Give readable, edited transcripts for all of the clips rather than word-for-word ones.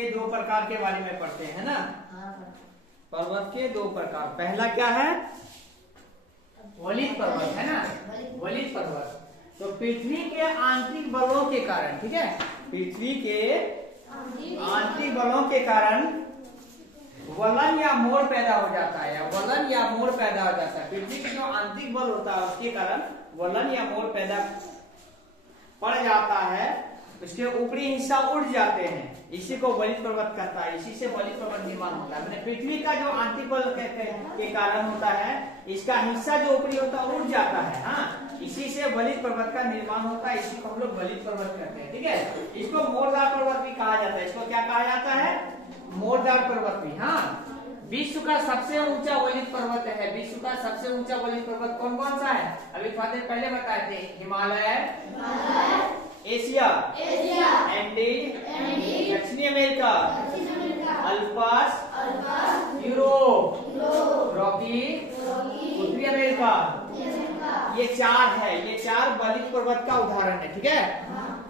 के दो प्रकार के बारे में पढ़ते हैं ना। पर्वत के दो प्रकार, पहला क्या है, वलित पर्वत है ना, वलित पर्वत। तो पृथ्वी के आंतरिक बलों के कारण, ठीक है, पृथ्वी के आंतरिक बलों के कारण वलन या मोड़ पैदा हो जाता है, या वलन या मोड़ पैदा हो जाता है। पृथ्वी के जो आंतरिक बल होता है उसके कारण वलन या मोड़ पैदा पड़ जाता है, उसके ऊपरी हिस्सा उड़ जाते हैं, इसी को वलित पर्वत कहता है, इसी से वलित पर्वत निर्माण होता है। मैंने पृथ्वी का जो आंतरिक बल के कारण होता है, इसका हिस्सा जो ऊपरी होता है उड़ जाता है, हाँ, इसी से वलित पर्वत का निर्माण होता है, इसी को हम लोग वलित पर्वत कहते हैं, ठीक है। इसको मोरदार पर्वत भी कहा जाता है, इसको क्या कहा जाता है, मोरदार पर्वत भी, हाँ। विश्व का सबसे ऊंचा वलित पर्वत है, विश्व का सबसे ऊंचा वलित पर्वत कौन कौन सा है, अभी थोड़ा देर पहले बताए थे, हिमालय, एशिया, एंडीज, दक्षिणी अमेरिका, अल्पास, यूरोप, रॉकी, उत्तरी अमेरिका, ये चार है, ये चार वलित पर्वत का उदाहरण है, ठीक है।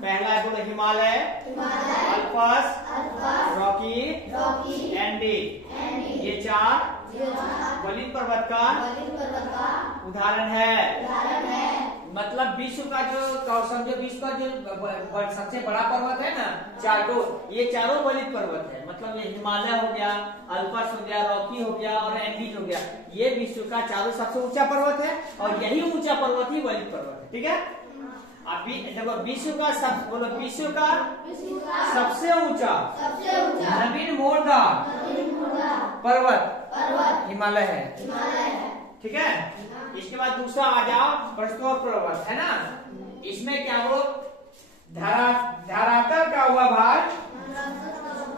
पहला है बोलो हिमालय, अल्पास, रॉकी, एंडीज, ये चार वलित पर्वत का उदाहरण है। मतलब विश्व का जो समझो, विश्व का जो सबसे बड़ा पर्वत है ना, चारों, ये चारों वलित पर्वत है। मतलब ये हिमालय हो गया, अल्पस हो गया, रॉकी हो गया और एंडीज हो गया, ये विश्व का चारों सबसे ऊंचा पर्वत है, और यही ऊंचा पर्वत ही वलित पर्वत है, ठीक है। अभी देखो विश्व का बोलो, विश्व का सबसे ऊंचा नवीन मोरदार पर्वत हिमालय है, ठीक है। इसके बाद दूसरा आ जाओ, प्रस्तोर पर्वत है ना, इसमें क्या वो धरातल का हुआ भाग,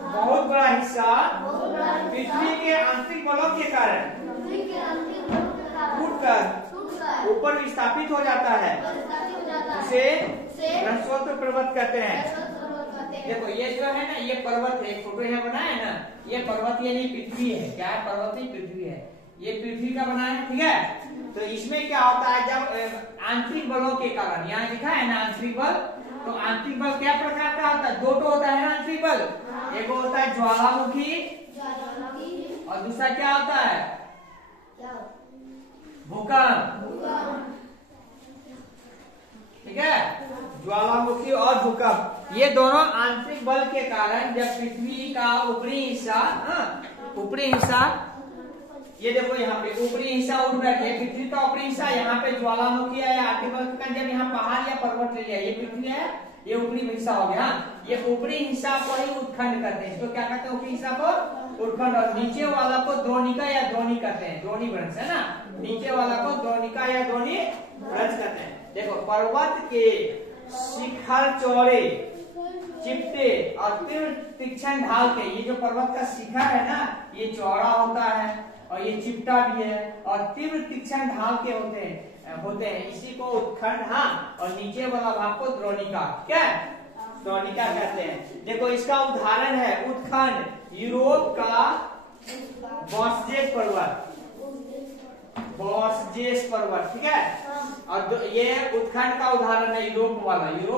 बहुत बड़ा हिस्सा पृथ्वी के आंतरिक बलों के कारण टूटकर ऊपर विस्थापित हो जाता है, उसे प्रस्तोर पर्वत कहते हैं। देखो ये जो है ना, ये पर्वत है, एक फोटो यहाँ बना है ना, ये पर्वत ये नहीं पृथ्वी है, क्या है, पर्वत नहीं पृथ्वी है, ये पृथ्वी का बना है, ठीक है। तो इसमें क्या होता है, जब आंतरिक बलों के कारण, यहाँ लिखा है ना आंतरिक बल, तो आंतरिक बल क्या प्रकार का होता है, दो तो होता है ना आंतरिक बल, एक होता है ज्वालामुखी और दूसरा क्या होता है, भूकंप, ठीक है। ज्वालामुखी और भूकंप, ये दोनों आंतरिक बल के कारण जब पृथ्वी का ऊपरी हिस्सा, ये देखो यहाँ पे ऊपरी हिस्सा उड़ बैठे, पृथ्वी का ऊपरी हिस्सा, यहाँ पे ज्वालामुखी है या आंतरिक बल के कारण जब यहाँ पहाड़ या पर्वत ले लिया, ये पृथ्वी है, ये ऊपरी हिस्सा हो गया, ये ऊपरी हिस्सा को ही उत्खंड कहते हैं, इसको क्या कहते हैं, ऊपरी हिस्सा को उत्खंड, और नीचे वाला को द्रोणिका या द्रोणी कहते हैं, द्रोणी वृंश है ना, नीचे वाला को द्रोणिका या द्रोणी वृंश कहते हैं। देखो पर्वत के शिखर चौड़े, चिपटे और तीव्र तीक्ष्ण ढाल के, ये जो पर्वत का शिखर है ना, ये चौड़ा होता है और ये चिपटा भी है और तीव्र तीक्ष्ण ढाल के होते हैं, इसी को उत्खंड, हाँ, और नीचे वाला भाग को द्रोणिका, क्या द्रोणिका कहते हैं। देखो इसका उदाहरण है उत्खंड, यूरोप का बॉस्जेस पर्वत, ठीक है। और ये उत्खंड का उदाहरण है यूरोप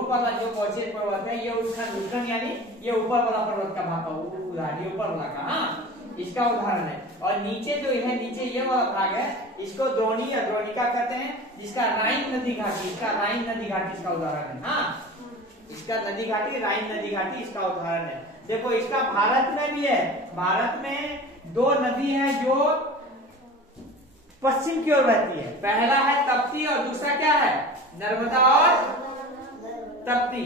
वाला जो बॉस्जेस पर्वत है, ये उत्खंड यानी ये ऊपर वाला पर्वत का भाग का उदाहरण, ये ऊपर वाला का, हाँ, इसका उदाहरण है। और नीचे जो है, नीचे ये वाला भाग है, इसको द्रोणी या द्रोणिका कहते हैं, जिसका राइन नदी घाटी, इसका उदाहरण है, हाँ, इसका नदी घाटी, राइन नदी घाटी इसका उदाहरण है। देखो इसका भारत में भी है, भारत में दो नदी है जो पश्चिम की ओर बहती है, पहला है तप्ती और दूसरा क्या है, नर्मदा और तप्ती,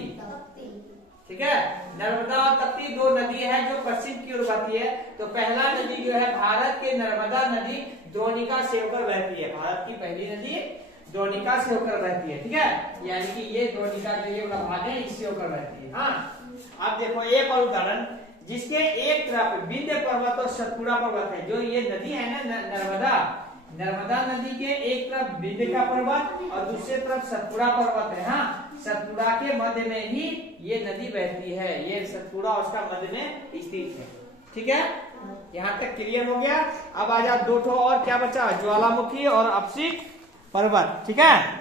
ठीक है। नर्मदा और तप्ती दो नदी है जो पश्चिम की ओर बहती है। तो पहला नदी जो है भारत के नर्मदा नदी द्रोणिका से होकर बहती है, भारत की पहली नदी द्रोणिका से होकर बहती है, ठीक है, यानी कि ये द्रोणिका जो ये वाला भाग है इससे होकर बहती है, हाँ। अब देखो एक और उदाहरण, जिसके एक तरफ विंध्य पर्वत और सतपुड़ा पर्वत है, जो ये नदी है ना नर्मदा नदी के एक तरफ विंध्य का पर्वत और दूसरे तरफ सतपुड़ा पर्वत है, हाँ, सतपुड़ा के मध्य में ही ये नदी बहती है, ये सतपुड़ा उसका मध्य में स्थित है, ठीक है। यहाँ तक क्लियर हो गया। अब आ जाओ दो ठो और क्या बचा, ज्वालामुखी और अपशिक पर्वत, ठीक है।